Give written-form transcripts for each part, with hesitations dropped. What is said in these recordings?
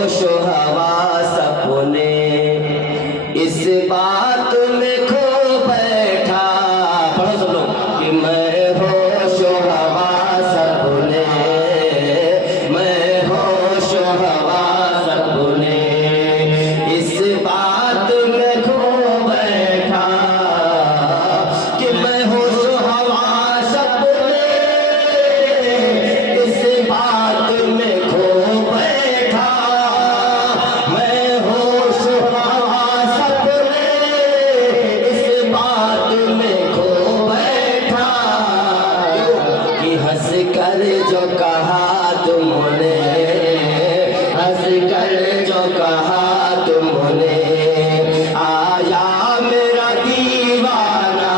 होश و हवास अपने इस बात में खो बैठा। पढ़ो सब लोग कि मैं होश و हवास अपने, मैं होश و हवास अपने इस बात में खो बैठा कि मैं होश و हवास अपने इस बात में खो बैठा। मैं होश و हवास अपने इस बात में खो बैठा कि हंस कर जो कहा तुमने, हंस कर जो कहा तुमने आया मेरा दीवाना।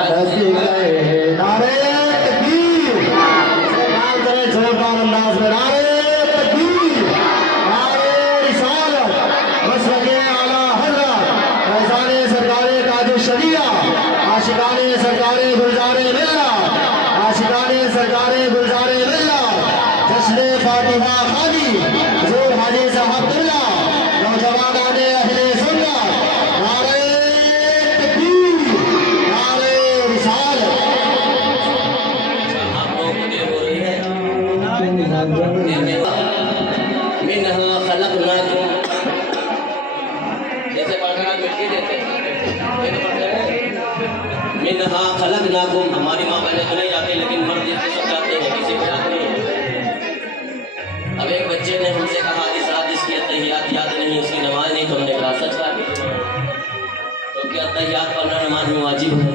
हंस कर नारे तकबीर, सलाम करें जोरदार अंदाज में नारे तकबीर, नारे रिसालत, मसलके आला हज़रत, फैज़ाने सरकारे ताज शरिया, आशिकाने सरकारे गुलजारे मिल्लत, आशिकाने सरकारे गुलजारे मिल्लत, जश्न फातिहा खादी हुज़ूर हाजी साहब अब्दुल्ला, नौजवानाने अहले सुन्नत, नारे तकबीर, नारे रिसालत। आप लोग मुझे बोल रही है मिन्हा खलक़नाकुम, जैसे पढ़ रहा मिट्टी देते मिन्हा खलक़नाकुम। हमारी माँ बहने तो नहीं जाती, लेकिन मर्द ये सब जाते हैं, किसी को याद नहीं है। अब एक बच्चे ने हमसे कहा इस रात इसकी अत्तहियात याद नहीं, उसकी नमाज नहीं। तो हमने कहा सच कहा, तो क्या अत्तहियात पढ़ना नमाज में वाजिब है?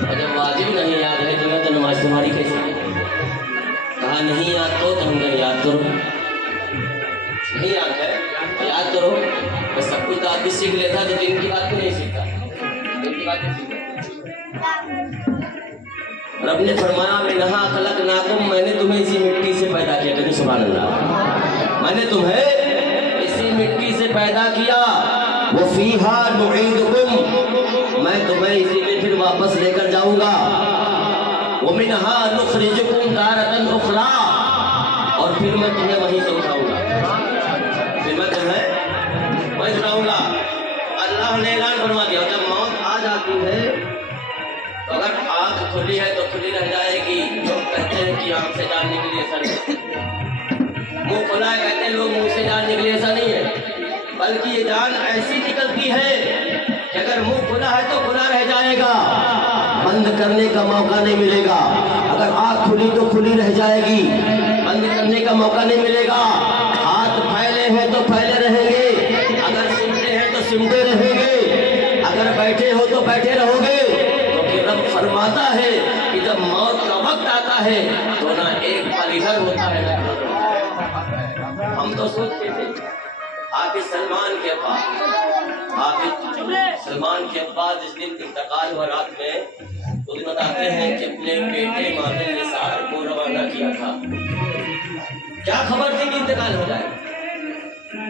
और जब वाजिब नहीं याद है तुम्हें तो नमाज तुम्हारी कैसे? कहा नहीं याद तो हमने याद करो, नहीं याद है तो याद करो। बस सब कुछ तो आदमी सीख लेता तो दिन की बात को नहीं सीखता, दिन की बात नहीं सीखता। रब ने फरमाया मिन्हा खलक़नाकुम, मैंने तुम्हें इसी मिट्टी से पैदा किया। कभी सुभान अल्लाह। मैंने तुम्हें इसी मिट्टी से पैदा किया। वो फीहा नुईदुकुम, मैं तुम्हें इसी में फिर वापस लेकर जाऊंगा। वो मिन्हा नुखरिजुकुम तारतन उखरा, और फिर मैं तुम्हें वहीं से उठाऊंगा, फिर मैं तुम्हें वहीं उठाऊंगा। अल्लाह ने ऐलान फरमा दिया जब मौत आ जाती है तो अगर आँख खुली है तो खुली रह जाएगी। लोग कहते हैं कि आँख से जान निकली, ऐसा नहीं। मुंह खुला है कहते हैं लोग, मुंह से जान निकली, ऐसा नहीं है। बल्कि ये जान ऐसी निकलती है कि अगर मुंह खुला है तो खुला रह जाएगा, बंद करने का मौका नहीं मिलेगा। अगर आँख खुली तो खुली रह जाएगी, बंद करने का मौका नहीं मिलेगा। हाथ फैले हैं तो फैले रहेंगे, अगर सिमटे हैं तो सिमटे रहेंगे, अगर बैठे हो तो बैठे रहोगे। रब फरमाता है कि जब मौत का वक्त आता है तो ना एक पल इधर होता है ना। हम तो सोचते थे हाफिज सलमान के अब्बा, हाफिज सलमान के अब्बा जिस दिन इंतकाल हुआ रात में, उस दिन बताते हैं कि अपने बेटे मामिल निसार को रवाना किया था। क्या खबर थी कि इंतकाल हो जाए?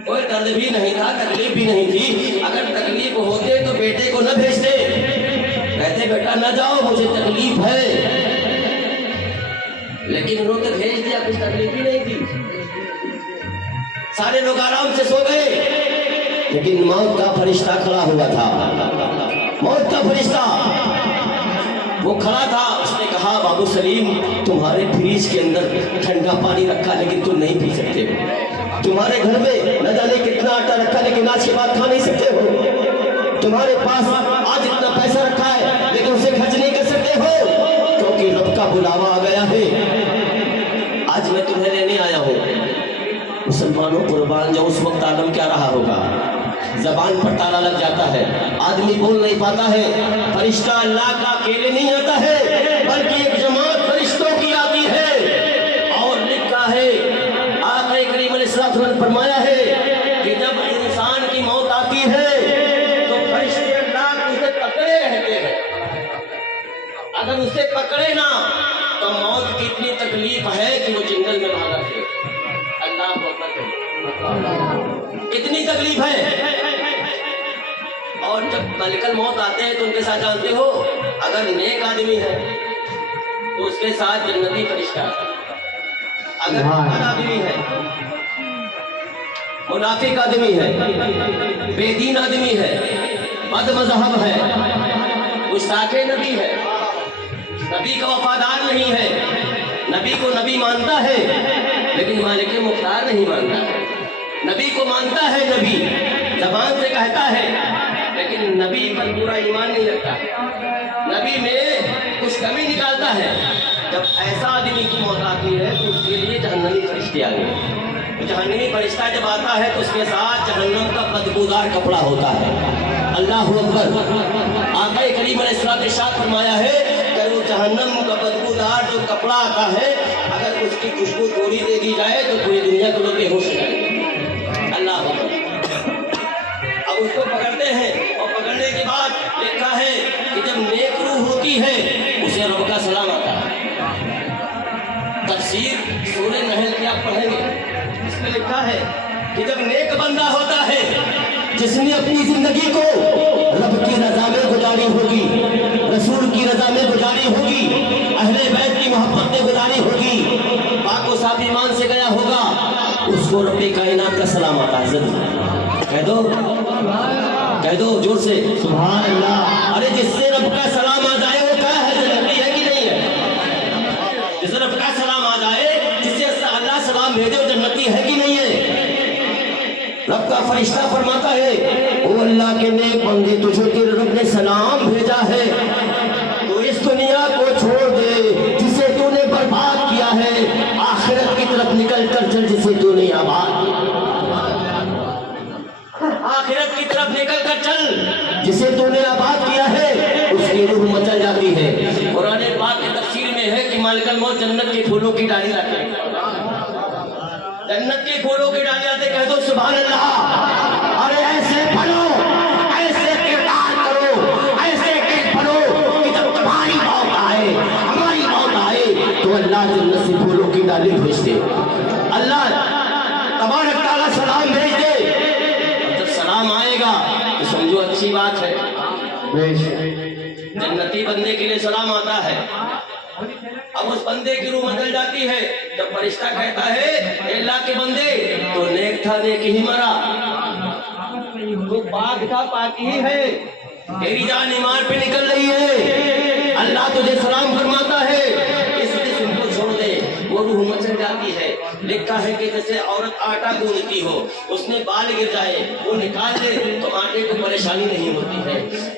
कोई दर्द भी नहीं था, तकलीफ भी नहीं थी। अगर तकलीफ होते तो बेटे को न भेजते, कहते बेटा न जाओ मुझे तकलीफ है, लेकिन उन्होंने भेज दिया, कुछ तकलीफ ही नहीं थी। सारे लोग आराम से सो गए, लेकिन मौत का फरिश्ता खड़ा हुआ था। मौत का फरिश्ता वो खड़ा था। उसने कहा बाबू सलीम, तुम्हारे फ्रिज के अंदर ठंडा पानी रखा लेकिन तुम नहीं पी सकते हो। तुम्हारे घर में न जाने कितना आटा रखा लेकिन आज के बाद खा नहीं सकते हो। तुम्हारे पास आज इतना पैसा रखा है लेकिन उसे खर्च नहीं कर सकते हो, क्योंकि रब का बुलावा आ गया है। आज मैं तुम्हें लेने आया हूँ। मुसलमानों कुर्बान जो उस वक्त आलम क्या रहा होगा। जबान पर ताला लग जाता है, आदमी बोल नहीं पाता है। फरिश्ता अल्लाह का अकेले नहीं आता है, बल्कि एक जमात फरिश्तों की आती है। और लिखा है, आक़ा करीम अलैहिस्सलातु वस्सलाम ने फरमाया है कि जब इंसान की मौत आती है तो फरिश्ते अल्लाह उसे पकड़े रहते हैं। अगर उसे पकड़े ना तो मौत की इतनी तकलीफ है कि वो जंगल में भागा है। अल्लाह को इतनी तकलीफ है। और जब मलिकल मौत आते हैं तो उनके साथ जानते हो, अगर नेक आदमी है तो उसके साथ जन्नती फरिश्ता, अगर बुरा आदमी है मुनाफिक आदमी है, बेदीन आदमी है, बद मजहब है, गुस्ताखे नबी है, नबी का वफादार नहीं है, नबी को नबी मानता है लेकिन मालिक मुख्तार नहीं मानता है। नबी को मानता है, नबी जबान से कहता है लेकिन नबी पर पूरा ईमान नहीं रखता, नबी में कुछ कमी निकालता है। जब ऐसा आदमी की मौत आती है तो उसके लिए जहन्नमी फरिश्ते आ गए। जहन्नमी फरिश्ता जब आता है तो उसके साथ जहन्नम का बदबूदार कपड़ा होता है। अल्लाह अकबर। आका करीम अलैहिस्सलाम ने इरशाद फरमाया है कि वो जहन्नम का बदबूदार जो कपड़ा आता है, अगर उसकी खुशबू थोड़ी दे दी जाए तो पूरी दुनिया के लोग बेहोश हो जाएंगे। अल्लाह अकबर। अब उसको पकड़ते हैं और पकड़ने के बाद लिखा है कि जब नेक रूह होती है उसे रब का सलाम आता है। तफसीर सूरह नहल की आप पढ़ेंगे, इसमें लिखा है कि जब नेक बंदा होता है जिसने अपनी जिंदगी को रब की रजा में गुजारी होगी, रसूल की रजा में गुजारी होगी, अहले बैत की मोहब्बत में गुजारी होगी, पाको साफ ईमान से गया होगा, उसको रब्बे कायनात का सलाम आता है। कह दो जोर से सुभान अल्लाह। अरे जिससे रब का सलाम आ जाए वो क्या है, जन्नती है कि नहीं है? जिससे रब का सलाम आ जाए, जिससे अल्लाह सलाम भेजे वो जन्नती है कि नहीं है? रब का फरिश्ता फरमाता है, ओ अल्लाह के नेक बंदे, तुझे तेरे रब ने सलाम भेजा है, तो इस दुनिया को छोड़ दे जिसे तूने बर्बाद किया है, आखिरत की तरफ निकल कर चल जिसे तूने आबाद किया। आखिरत की तरफ निकल कर चल जिसे तूने आबाद किया है, उसकी रूह मचल जाती है। कुरान पाक की तफसीर में है कि मालिकल मौत जन्नत के फूलों की डाली लाते हैं, जन्नत के फूलों की डाली लाते। कह दो सुभान अल्लाह। अरे ऐसे बनो, ऐसे किरदार करो, ऐसे किर बनो कि जब तुम्हारी मौत आए, हमारी मौत आए तो अल्लाह जन्नत से फूलों की डाली भेज दे, अल्लाह तबारक तआला सलाम भेज दे। सलाम आएगा तो समझो अच्छी बात है। जन्नती बंदे के लिए सलाम आता है। अब उस बंदे की रूह बदल जाती है। जब फरिश्ता कहता है अल्लाह के बंदे, तो नेक था नेक ही मरा, तो पाक था पाक ही है, तेरी जान ईमान पे निकल रही है, अल्लाह तुझे सलाम फरमाता है, इस जिस्म को छोड़ दे। वो रूह मचल जाती है। लिखा है कि जैसे औरत आटा गूंथती हो, उसने बाल गिर जाए, वो निकाल दे तो आटे को परेशानी नहीं होती है।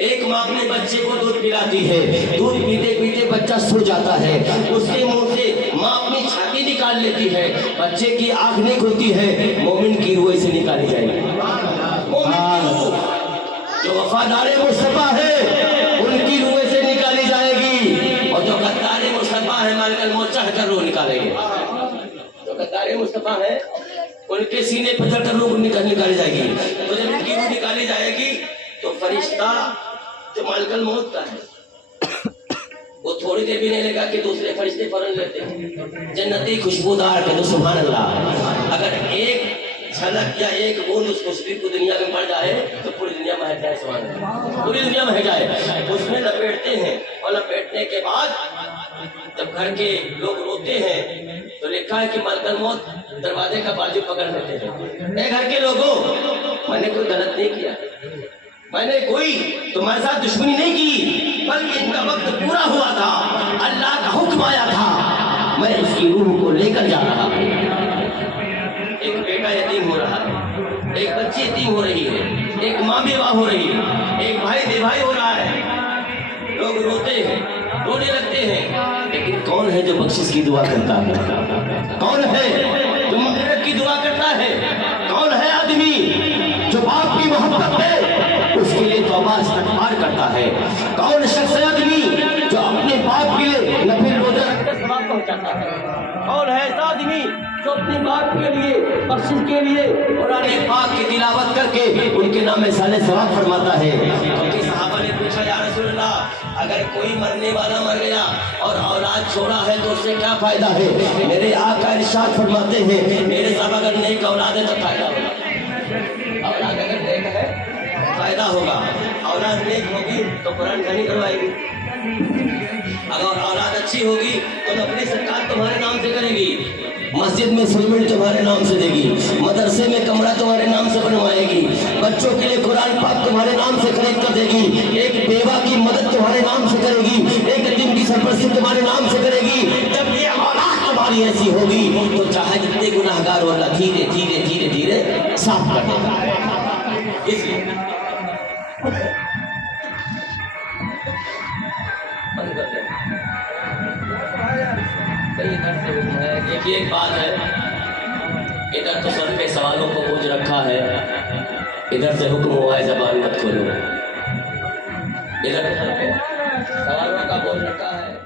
एक माँ अपने बच्चे को दूध पिलाती है, दूध पीते पीते बच्चा सो जाता है, उसके मुंह से माँ अपनी छाती निकाल लेती है, बच्चे की आंख नहीं खुलती है, मोमिन की रूह से निकाली जाएगी। मोमिन की रूह जो वफादार मुस्तफा है उनकी रूह से निकाली जाएगी, और जो गद्दार मुस्तफा है मालिकल मौत चाह कर रूह निकालेंगे। गद्दार मुस्तफा है उनके सीने पर चढ़कर रूह निकाली जाएगी। तो जब इनकी रूह निकाली जाएगी तो फरिश्ता जो मालिकल मौत का है वो थोड़ी देर भी नहीं लगा कि दूसरे फरिश्ते फौरन लेते हैं। जन्नती खुशबूदार है तो सुभान अल्लाह। अगर एक झलक या एक बूंद उस खुशबू को दुनिया में पड़ जाए तो पूरी दुनिया महक जाए, सुभान अल्लाह, पूरी दुनिया महक जाए। उसमें लपेटते हैं और लपेटने के बाद जब घर के लोग रोते हैं तो लिखा है कि मालिकल मौत दरवाजे का बाजू पकड़ लेते हैं। ए घर के लोगों, मैंने कोई गलत नहीं किया, मैंने कोई तुम्हारे साथ दुश्मनी नहीं की, बल्कि इनका वक्त पूरा हुआ था, अल्लाह का हुक्म आया था, मैं उसकी रूह को लेकर जा रहा हूँ। एक बेटा यतीम हो रहा है, एक बच्ची यतीम हो रही है, एक माँ बेवा हो रही है, एक भाई बेभाई हो रहा है। लोग रोते हैं, रोने लगते हैं, लेकिन कौन है जो बख्शिश की दुआ करता है? कौन है जो मग़फ़िरत की दुआ करता है? कौन है आदमी जो बाप की मोहब्बत है उसके लिए तौबा इस्तग़फ़ार करता है? कौन शख्स है आदमी जो अपने बाप के लिए नफिल रोज़ा रखकर सवाब पहुंचाता है? कौन है ऐसा आदमी जो अपने बाप के लिए बख्शिश के लिए कुरान पाक की तिलावत करके उनके नाम में साले सवाब फरमाता है? क्योंकि सहाबा ने पूछा, या रसूल अल्लाह, अगर कोई मरने वाला मर गया और औलाद छोड़ा है तो उससे क्या फायदा है? मेरे आका इरशाद फरमाते हैं, मेरे साहब अगर नेक औलाद है तो फायदा होगा, औलाद अगर नेक है फायदा होगा, औलाद नेक होगी तो कुरान खानी करवाएगी, अगर औलाद अच्छी होगी तो अपनी सरकार तुम्हारे नाम से करेगी, मस्जिद में सीमेंट तुम्हारे नाम से देगी, मदरसे में कमरा तुम्हारे नाम بچوں کے لیے قرآن پاک تمہارے نام سے خرید کر دے گی، ایک بیوہ کی مدد تمہارے نام سے کرے گی، ایک یتیم کی سرپرستی تمہارے نام سے کرے گی۔ جب یہ اولاد تمہاری ایسی ہوگی تو چاہے جتنے گناہگار ہو اللہ دھیرے دھیرے دھیرے دھیرے صاف کر دے گا۔ اس لیے ایک بات ہے، ادھر تو سر پہ سوالوں کو بوجھ رکھا ہے، ادھر سے حکم ہوا ہے زبان مت کھولو، ادھر تو سر پہ سوالوں کا بوجھ رکھا ہے۔